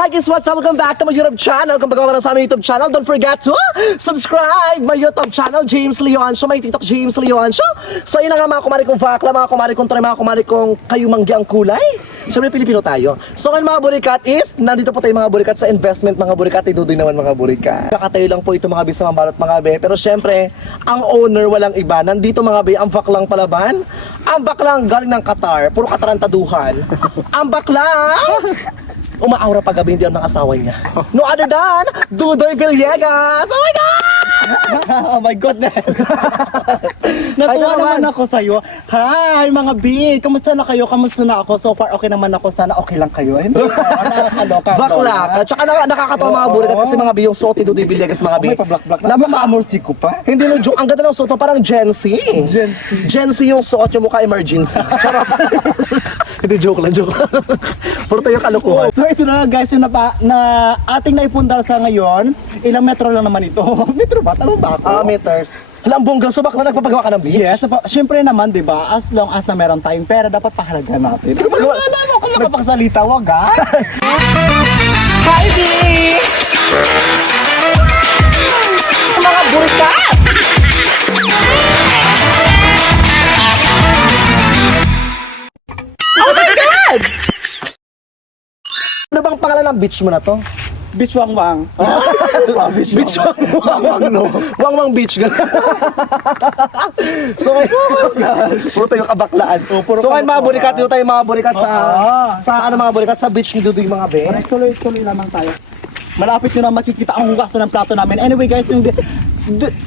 Hi guys, what's up? Welcome back to my YouTube channel. Kung bago ka na sa aming YouTube channel, don't forget to subscribe my YouTube channel, James Leon Show, my TikTok, James Leon Show. So yun na nga mga kumari kong fakla, mga kumari kong try, mga kumari kong kayumanggi ang kulay. Siyempre Pilipino tayo. So ngayon mga burikat is, nandito po tayo mga burikat sa investment mga burikat. Idudoy naman mga burikat. Kakatayo lang po ito mga bisa mambalot mga be. Pero siyempre, ang owner walang iba. Nandito mga be, ang baklang palaban. Ang baklang galing ng Qatar. Puro katarantaduhan. Ang baklang umaaura pag gabi, hindi ang asawa niya. No other than Dudoy Villegas. Oh my God! Oh my goodness! Natuwa naman ako sa'yo. Hi mga B! Kamusta na kayo? Kamusta na ako? So far okay naman ako. Sana okay lang kayo. Hindi nakakaloka. Bakla. At saka nakakatawa mga burikat kasi mga B, yung suot ni Dudoy Villegas mga B. May pa-black-black na. Maka-amorsi ko pa. Hindi no joke. Ang ganda ng suot mo, parang Gen Z. Gen Z yung suot, yung mukha emergency. Charot. Hindi, joke lang, joke. Puro tayo kalokohan. So ito na guys, yung na ating naipundar sa ngayon. Ilang metro lang naman ito. Metro ba? Tama ba ako? Meters. Hala, ang bongga, so bakla nagpapagawa ka ng beach? Yes, syempre naman, di ba? As long as na meron tayong pera, dapat pahalagahan natin. Wala mo kung nakapagsalita, wag ha? Hi, B! Mga burikat! Oh my God! Ano bang pangalan ng beach mo na to? Beach Wangwang. Beach Wangwang, no? Wangwang Beach, gano'n. So, puro tayo kabaklaan. So, ngayon mga burikat, dito tayo mga burikat sa ano mga burikat, sa beach ni Dudoy mga be. Tuloy lamang tayo. Malapit nyo na makikita ang hugasan ng plato namin. Anyway guys,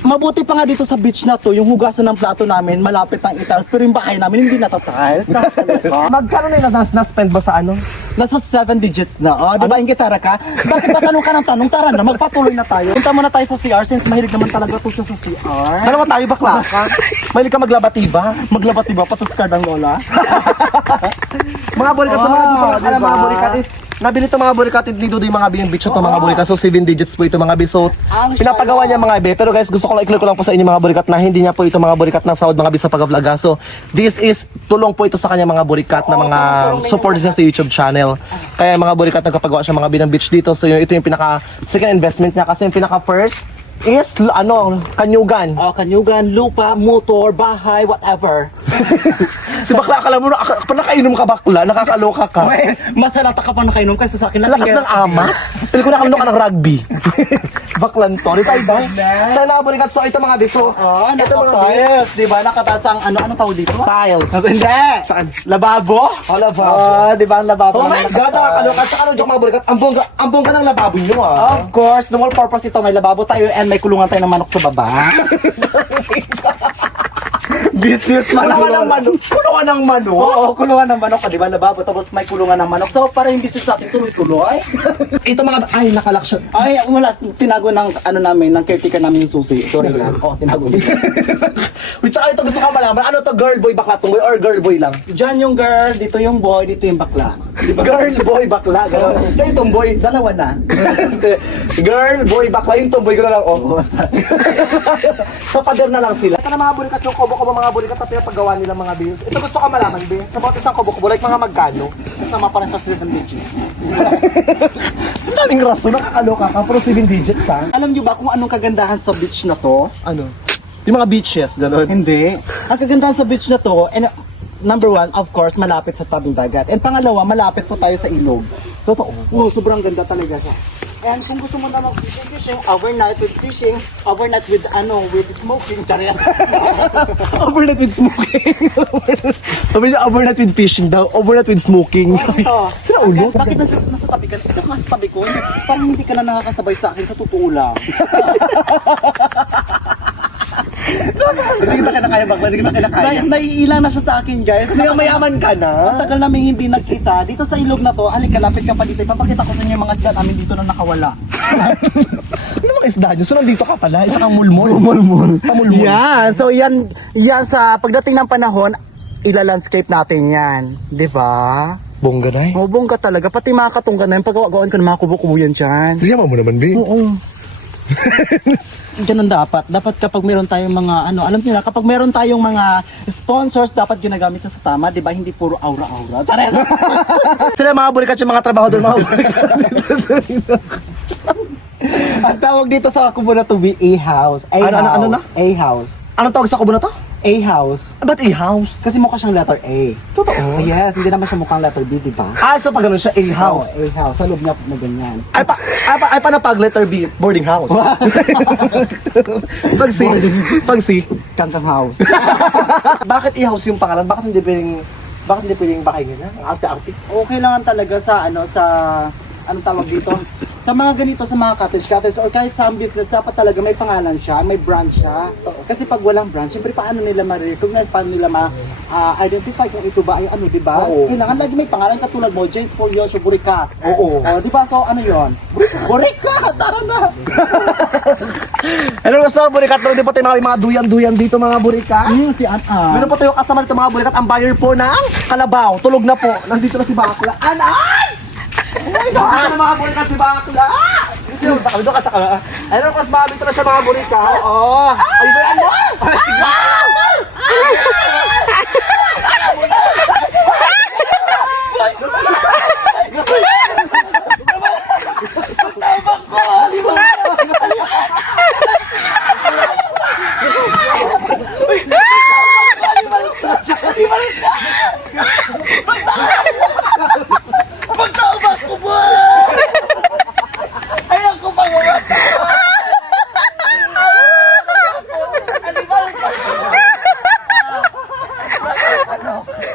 mabuti pa nga dito sa beach na to, yung hugasan ng plato namin, malapit ng itiles. Pero yung bahay namin, hindi natatiles. Magkano na yung na-spend ba sa ano? Nasa 7 digits na. Oh, di ba yung gitara ka? Bakit ba tanong ka ng tanong? Tara na, magpatuloy na tayo. Punta muna tayo sa CR since mahilig naman talaga ito siya sa CR. Ano ba tayo bakla ka? Mahilig ka maglabatiba? Maglabatiba, patos card ang lola. Mga burikat sa mga dito, alam mga burikat is, nabili ito mga burikat dito yung mga B, beach ito mga burikat. So 7 digits po ito mga B. So pinapagawa niya mga B. Pero guys, gusto ko lang i-clear ko lang po sa inyo mga burikat na hindi niya po ito mga burikat na sahod mga B sa pag-vlog. So this is tulong po ito sa kanya mga burikat na mga support niya sa YouTube channel. Kaya mga burikat nagkapagawa siya mga B ng beach dito. So ito yung pinaka second investment niya kasi yung pinaka first is ano, kanyugan. Kanyugan, lupa, motor, bahay, whatever. Si bakla, akala mo, nakainom ka bakla, nakakaloka ka. Masalata ka pa nakainom kaysa sa akin. Lakas ng amas? Pili ko nakalimutan ka ng rugby. Baklan to. Ito ay daw. Sa nakaburikat. So ito mga biso. Naka-tiles. Diba? Nakataas ang anong tawag dito? Tiles. Hindi. Saan? Lababo? Lababo. Diba ang lababo? Oh my God, nakakaloka. Tsaka ano, joke mga burikat. Ang bongga ng lababo nyo Of course, the whole purpose ito, may lababo tayo and may kulungan tayo ng manok sa baba. Business man Kulungan ng manok. Kulungan ng manok. Oo, kulungan ng manok. Di ba lababo? Tapos may kulungan ng manok. So, para yung business natin tuloy-tuloy. Ito mga, ay nakalak siya. Ay, wala. Tinago ng ano namin, ng caretaker namin yung susi. Sorry lang. Oh, tinago. Wait, tsaka ito gusto ko malaman. Ano to, girl boy bakla tunggoy or girl boy lang? Diyan yung girl, dito yung boy, dito yung bakla. Diba? Girl boy bakla. Ito yung tomboy. Dalawa na. Girl boy bakla. Yung tomboy ko na lang. Oh. Sa pader na lang sila. Ito na mga burikat yung kobo-kobo mga burikat na pinapagawa nila mga bills. Ito gusto ka malaman, be. Sa bawat isang kobo-kobo, like mga magkano. Kasama pa rin sa 7 digits. Ang daming raso, nakakaloka ka, pero 7 digits ha. Alam niyo ba kung anong kagandahan sa beach na to? Ano? Yung mga beaches, gano'n. Hindi. Ang kagandahan sa beach na to, and number one, of course, malapit sa tabing dagat. And pangalawa, malapit po tayo sa ilog. Totoo. Oo, sobrang ganda talaga siya. And kung gusto mo na mag-fishing, overnight with fishing, overnight with with smoking, tsari. Overnight with smoking. Sabi niya, overnight with fishing daw. Overnight with smoking. Sira ulo. Bakit nasa tabi ka? Ito nasa tabi ko. Parang hindi ka na nakakasabay sa akin, sa totoo lang. Hindi kita kinakaya bakla, hindi kita kinakaya. Naiilang na siya sa akin, guys. Kasi nga mayaman ka na. Matagal namin hindi nagkita. Dito sa ilog na to, halika, lapit ka pa dito. Ipapakita ko sa inyo yung mga isda namin dito na nakawala. Ano mga isda nyo? So nandito ka pala, isa kang mulmol. Mulmol. Yan. So yan sa pagdating ng panahon, ila-landscape natin yan. Di ba? Bongga na eh. Oh, bongga talaga. Pati mga katunggan na yun, pagkawagawan ko ng mga kubo-kubo yan dyan. Yaman mo naman, be. Oo. Ganun dapat. Dapat kapag meron tayong mga alam niyo na, kapag meron tayong mga sponsors, dapat ginagamit na sa tama, 'di ba? Hindi puro aura-aura. Tara. Sila mga burikat yung mga trabahador, mga burikat. Ang tawag dito sa kubo na to be A-house. Ano na? A-house. Anong tawag sa kubo na to? A-house. Ba't A-house? Kasi mukha siyang letter A. Totoo? Yes, hindi naman siya mukhang letter B, di ba? So pag ganun siya, A-house. A-house. Sa loob niya na ganyan. Ay pa na pag letter B, boarding house. Pag C, Kangkang house. bakit A-house yung pangalan? Bakit hindi pwedeng bakayin na? Ang arte-arte. Okay lang talaga sa anong tawag dito? Sa mga ganito, sa mga cottage or kahit sa business, dapat talaga may pangalan siya, may brand siya. Kasi pag walang brand, syempre paano nila ma-recognize, paano nila ma-identify kung ito ba ay di ba? Oo. Kailangan lagi may pangalan katulad mo, James Paul Yosho Burikat. Oo. Di ba? So ano yon? Burikat! Tara na! Ano mas mga burikat? Pero di pa tayo mga duyan-duyan dito mga burikat. Si An-An. Meron po tayo kasama dito mga burikat. Ang buyer po ng Kalabaw. Tulog na po. Nandito na si Bakla. Anan! Oh my God! Ano mga burikat si Bakla? Dito sa kami. Doon ka sa kami. Ayun mas mga dito na siya mga burikat. Oo. Ay, doon mo! Sige!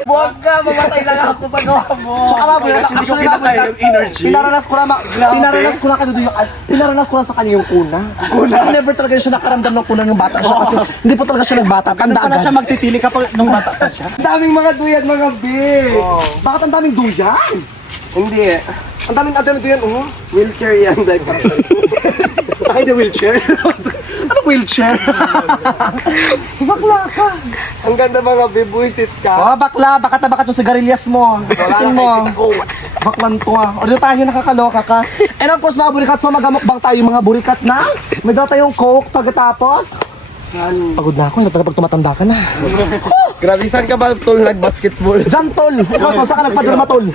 Huwag ka, mamatay lang ako sa gawa mo. Tsaka mga burikat, actually mga burikat, pinaranas ko na kasi pinaranas ko na sa kanya yung kuna. Kasi never talaga siya nakaramdam ng kuna ng bata siya kasi hindi po talaga siya nagbata. Ano Tanda pala agad. siya magtitili kapag nung bata pa siya? Ang daming mga duyan, mga big. Bakit ang daming duyan? Hindi eh. Ang daming duyan, Wheelchair yan. Bakit yung wheelchair? Ano wheelchair? Bakla ka. Ang ganda mga bibuisit ka. Oh, bakla, bakat yung sigarilyas mo. Bakatin mo. Baklan to ah. O dito tayo nakakaloka ka. And of course mga burikat, so magamukbang tayo mga burikat na. May daw tayong coke pagkatapos. Pagod na ako, hindi talaga pag tumatanda ka na. Grabe, saan ka ba tol nag-basketball? Diyan tol, ikaw tol, saan ka nagpadrama tol?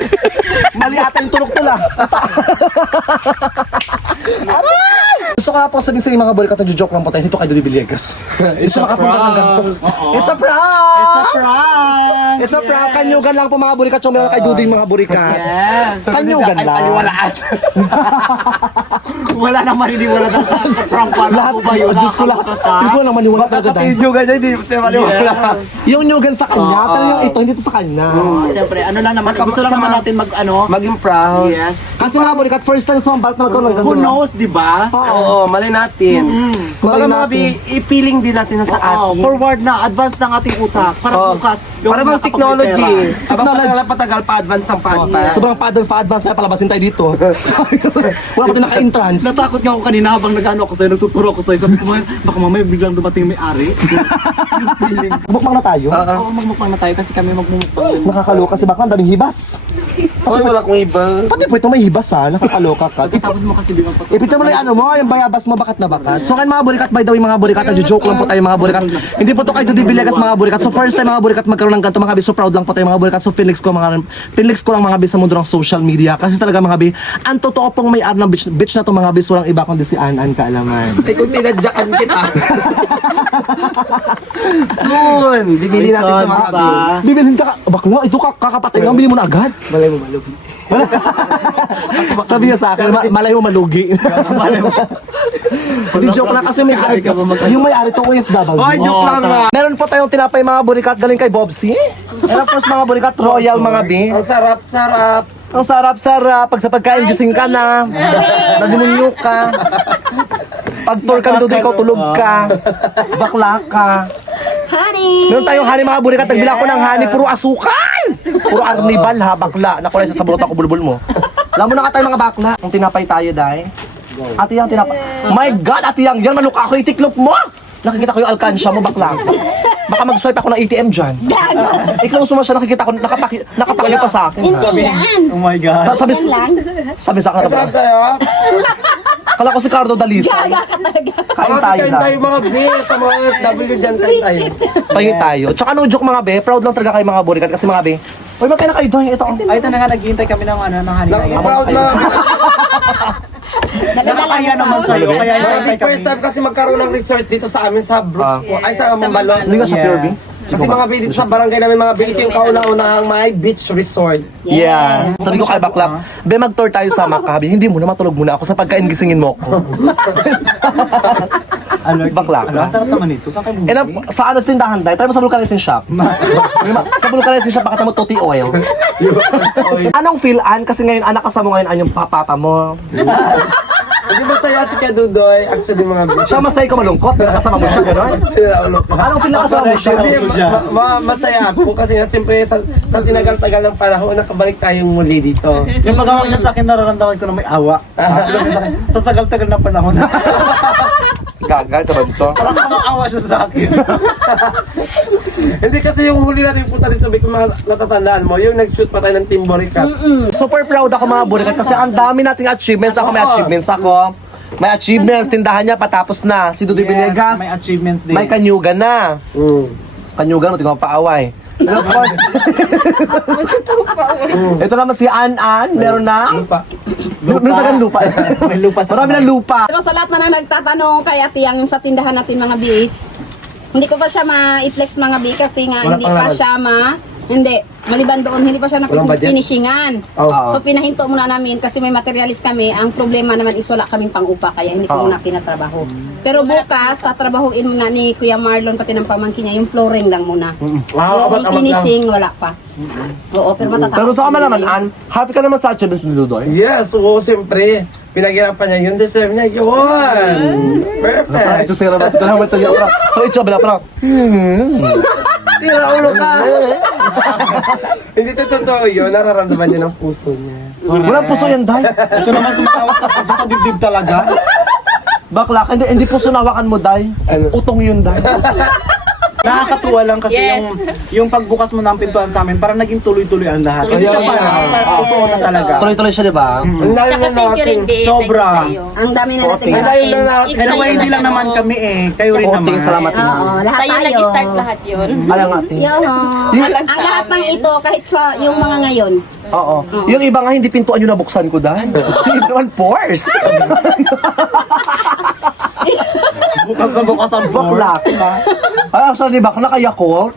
Mali ata yung tulok tol ah. Aray! Gusto ko nga po sabihin sa inyo mga burikat, nag-joke lang po tayo dito kay Dodi Villegas. It's a prank. It's a prank! It's a prank! It's a prank. Kanyugan lang po mga burikat yung meron kay Dodi mga burikat. Yes! Kanyugan lang. Wala naman, hindi wala na sa prank Lahat, Diyos ko lang. Diyos ko lang maniwala talaga dahil. Video ganyan, hindi siya maniwala. Yung nyugan sa kanya, pero yung ito, hindi ito sa kanya. Siyempre, ano lang naman, gusto lang naman natin Maging proud. Yes. Kasi mga burikat, first time sa mga balat na magkaroon ng Who ganito. knows, di ba? Oo, mali natin. Kumbaga Mali mga natin. ipiling din natin na sa atin. Forward na, advance ng ating utak. Para Oo. bukas. Para bang technology. Habang Technology. patagal pa-advance ng pa-advance. Sobrang pa-advance, kaya palabasin tayo dito. Wala pa din naka-entrance. Natakot nga ako kanina habang nag-ano ako sa'yo, nagtuturo ako sa'yo. Sabi ko, baka mamaya biglang dumating may ari. Bukmang na tayo. Oo, magmukbang na tayo kasi kami magmumukbang din. Nakakaloka si Bakla, ang daming hibas. Hoy, wala kong iba. Pati po ito may hibas ha, nakakaloka ka. Tapos mo kasi biglang pag... Ipito mo na yung ano mo, yung bayabas mo, bakat na bakat. So ngayon mga burikat, by the way mga burikat, nagjo-joke lang po tayo mga burikat. Hindi po to kay Dodi Villegas mga burikat. So first time mga burikat magkaroon ng ganito mga bis, so proud lang po tayo mga burikat. So pinlix ko lang mga bis sa mundo ng social media. Kasi talaga mga bis, ang totoo pong may-ari ng beach na to mga bis, walang iba kundi si An-An Kaalaman. Ay, kung tinadyakan kita. Soon, bibili natin ito mga ba? Bibilhin ka, bakla, ito kakapatay lang, bili mo na agad. Malay mo, malugi. Sabi niya sa akin, malay mo malugi. Hindi joke lang kasi yung may-ari to OFW. Hoy, joke lang nga. Meron po tayong tinapay mga burikat galing kay Bobsy. Meron po mga burikat royal mga bi. Ang sarap, sarap. Ang sarap-sarap. Pag sa pagkain gising ka na. Nagimunyo ka. Pag tour ka doon ikaw tulog ka. Bakla ka. Honey! Meron tayong honey mga burikat. Nagbila ko ng honey. Puro asukal. Puro arnibal ha. Bakla. Naku na sa bulot ako bulbul mo. Alam mo na ka tayo mga bakla. Ang tinapay tayo dahil. Ate Yang tinapay. My God, Ate Yang. Yan maluka ako. Itiklop mo. Nakikita ko yung alkansya mo bakla. Baka mag-swipe ako ng ATM dyan. I-close mo siya. Nakikita ko. Nakapakita pa sa akin. Hindi yan! Oh my God. Sabi Yan lang. sa akin. Sarap tayo. Kala ko si Cardo Dalisay. Gaga ka talaga. Kain tayo Kain na. tayo mga B. Sa mga FW dyan, kain tayo. Pahingi tayo. Tsaka no joke mga be, proud lang talaga kayo mga burikat kasi mga be. Uy, magkaya na kayo doon. Ito. Ay, ito na nga, naghihintay kami ng ano, ng halinayan. Nakaka-proud na. Nakakaya naman sa'yo, kaya Mga hintay big kami. first time kasi magkaroon ng resort dito sa amin sa Brooks. Ay, sa Mambalon. Hindi ka sa Pure B? Kasi mga B dito sa barangay namin, mga B ito yung kauna-unahang may beach resort. Yeah. Sabi ko kay Baklap, be mag-tour tayo sa Maccabi. Hindi muna, matulog muna ako sa pagkain gisingin mo ako. Bakla. Ang sarap naman ito. Saan kayo And sa ano tindahan tayo, tayo mo sa vulcanizing shop. Sa vulcanizing shop, pakita mo tuti oil. Anong feel-an? Kasi ngayon, anak kasama ngayon, an yung papa mo. Hindi masaya si Kadudoy, actually mga B. Siya masay ko malungkot, nakasama mo siya, gano'n? Sira ulo ko. Anong feel na kasama mo siya? Hindi, masaya ako kasi siyempre sa tinagal-tagal ng panahon, nakabalik tayong muli dito. Yung pagkawag niya sa akin, nararamdaman ko na may awa. Sa tagal-tagal na panahon. Gaga, ito ba ito? Parang kumakawa siya sa akin. Hindi kasi yung huli natin punta dito, kung mga natatandaan mo, yung nag-shoot pa tayo ng Team Boricat. Super proud ako mga burikat kasi ang dami nating achievements. Ako may achievements ako. May achievements, tindahan niya patapos na. Si Dudoy Villegas, may achievements din. may kanyugan na. Kanyugan mo, tingnan mo paaway. And of course, ito naman si An, meron na. Lupa. Meron tagang lupa. May lupa sa Marami ng lupa. Pero sa lahat na nagtatanong kay Ate Yang sa tindahan natin mga bis, hindi ko pa siya ma-flex mga bi kasi nga Wala hindi pang pa laman. siya hindi. Maliban doon, hindi pa siya Walang budget? na-finishingan. Oh. So pinahinto muna namin kasi may materialist kami. Ang problema naman is wala kaming pang-upa kaya hindi ko muna pinatrabaho. Pero bukas, tatrabahuin muna ni Kuya Marlon pati ng pamangkin niya yung flooring lang muna. Wow, Yung finishing, wala pa. Oo, pero matatapos. Pero sa naman, An, happy ka naman sa achievements ni Dudoy? Yes, oo, siyempre. Pinaghirapan niya yun, deserve niya yun. Perfect. Ito sira ba? Ito naman ito yung ito bala. Tira ulo ka. Hindi to totoo yun, nararamdaman niya ng puso niya. Walang puso yan, Day. Ito naman tumatawag sa puso sa dibdib talaga. Bakla, hindi puso nawakan mo, Day. Ano? Utong yun, Day. Nakakatuwa lang kasi yung pagbukas mo ng pintuan sa amin, parang naging tuloy-tuloy ang lahat. Hindi siya parang totoo na talaga. Tuloy-tuloy siya, di ba? Ang layo na Thank you rin, natin. babe. Sobra. Thank you sa'yo. Ang dami na natin Ang layo na natin. Pero hindi lang naman kami Kayo rin naman. Oting, salamat. Oo, lahat Sa'yo tayo. nag-start lahat yun. Alam natin. Walang Ang sa lahat ng amin. ito, kahit sa yung mga ngayon, Oo. Yung iba nga hindi pintuan yung nabuksan ko, Day. Hindi naman force. Bukas na bukas ang Bakla. Ay, actually, bakla kaya ko.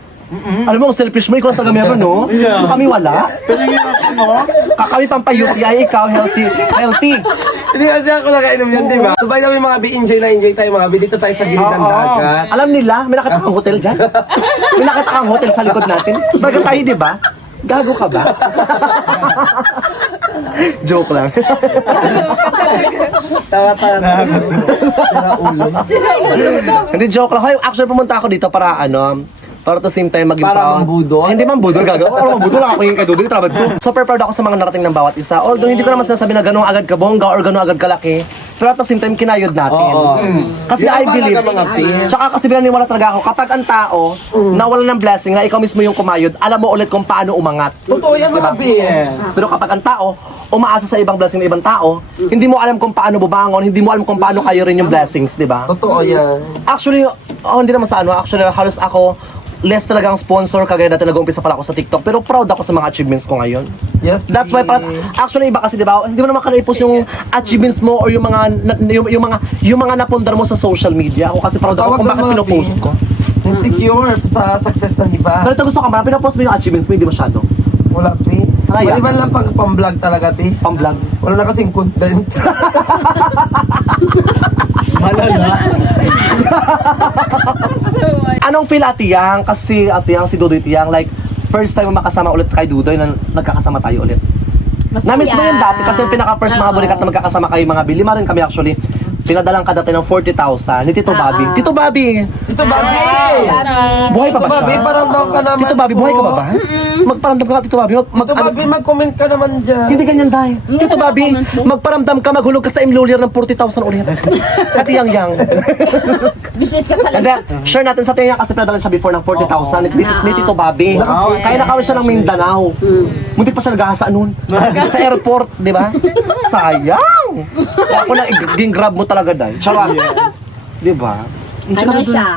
Alam mo, ang selfish mo, ikaw ang taga meron, no? Yeah. So kami wala. Pero yung ako, no? Kami pampay-UTI, ikaw healthy. Healthy. Hindi kasi ako nakainom yan, di ba? So by the way, mga enjoy tayo mga B. Dito tayo sa gilid ng dagat. Alam nila, may nakita kang hotel dyan. May nakita kang hotel sa likod natin. Bago tayo, di ba? Gago ka ba? Joke lang. Tawa-tawa na. Tira ulo. Hindi, joke lang. Hoy, actually, pumunta ako dito para para to same time maging Para proud. mambudol? Hindi mambudol, gagawa. Para mambudol lang ako yung kay Dudoy, trabad ko. Super proud ako sa mga narating ng bawat isa. Although hindi ko naman sinasabi na gano'ng agad kabongga or gano'ng agad kalaki. Pero at the same time, kinayod natin. Oo. Kasi Yun I ang believe, mahalaga, mga pin. tsaka kasi binaniwala talaga ako, kapag ang tao nawala ng blessing na ikaw mismo yung kumayod, alam mo ulit kung paano umangat. Totoo yan, mga B. Pero kapag ang tao umaasa sa ibang blessing ng ibang tao, hindi mo alam kung paano bumangon, hindi mo alam kung paano kayo rin yung blessings, di ba? Totoo yan. Actually, hindi naman sa actually halos ako less talagang sponsor kagaya dati nag-umpisa pala ako sa TikTok, pero proud ako sa mga achievements ko ngayon. Yes, That's why actually iba kasi 'di ba? Hindi mo naman kana-i-post yung achievements mo or yung mga napundar mo sa social media. Ako kasi proud ako Tawag kung ng bakit mga pinopost ko. Insecure sa success ng iba. Pero ito gusto ko ba, pinopost mo yung achievements mo, hindi masyado. Wala, sweet. Kaya. Maliban lang pang-vlog talaga, B. Pang-vlog. Wala na kasing content. Malala. Anong feel Ate Yang? Kasi Ate Yang, si Dudoy Tiyang, like, first time mo makasama ulit kay Dudoy na nagkakasama tayo ulit. Namiss mo yun dati kasi yung pinaka-first mga burikat na magkakasama kayo mga Billy. Lima rin kami actually. Pinadalang ka dati ng 40,000 ni Tito Bobby. Tito Bobby! Ito ba, B? Buhay pa ba Ito ba, B? siya? Parang daw ka naman. Tito Bobby, buhay ka ba ba? Magparamdam ka, Tito Bobby. Ito ba, B? Mag-comment ka naman dyan. Hindi ganyan tayo. Tito Bobby, magparamdam ka, maghulog ka sa imlolier ng 40,000 ulit. Katiyang yang. visit ka And talaga. then, share natin sa tingin kasi pinadalan siya before ng 40,000 ni Tito Bobby. Kaya nakawin siya ng Mindanao. Muntik pa siya nag-ahasa noon. Sa airport, di ba? Sayang! Kaya ako na grab mo talaga, Day. Charot. Di ba? Ano siya,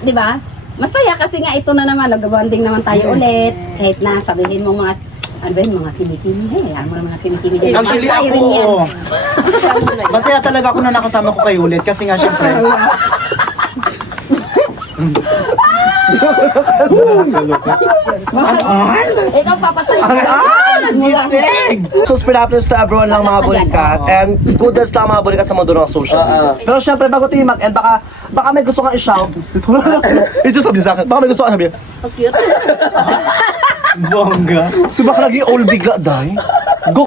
di ba? Masaya kasi nga ito na naman, nag-bonding naman tayo ulit. Kahit na sabihin mo mga, ano ba yun, mga kimi-kimi. Ano mo na mga kimi-kimi dyan. Actually ako, oo. Masaya talaga ako na nakasama ko kayo ulit kasi nga syempre. Ikaw papatay ka. So, spinapos to everyone lang mga bulikat. And kudos lang mga bulikat sa mundo ng social media. Pero syempre, bago tayo mag-end, baka may gusto kang i-shout. Ito sabi sa akin, baka may gusto kang sabi. Ang cute. Bongga. So, baka naging all bigla, Day.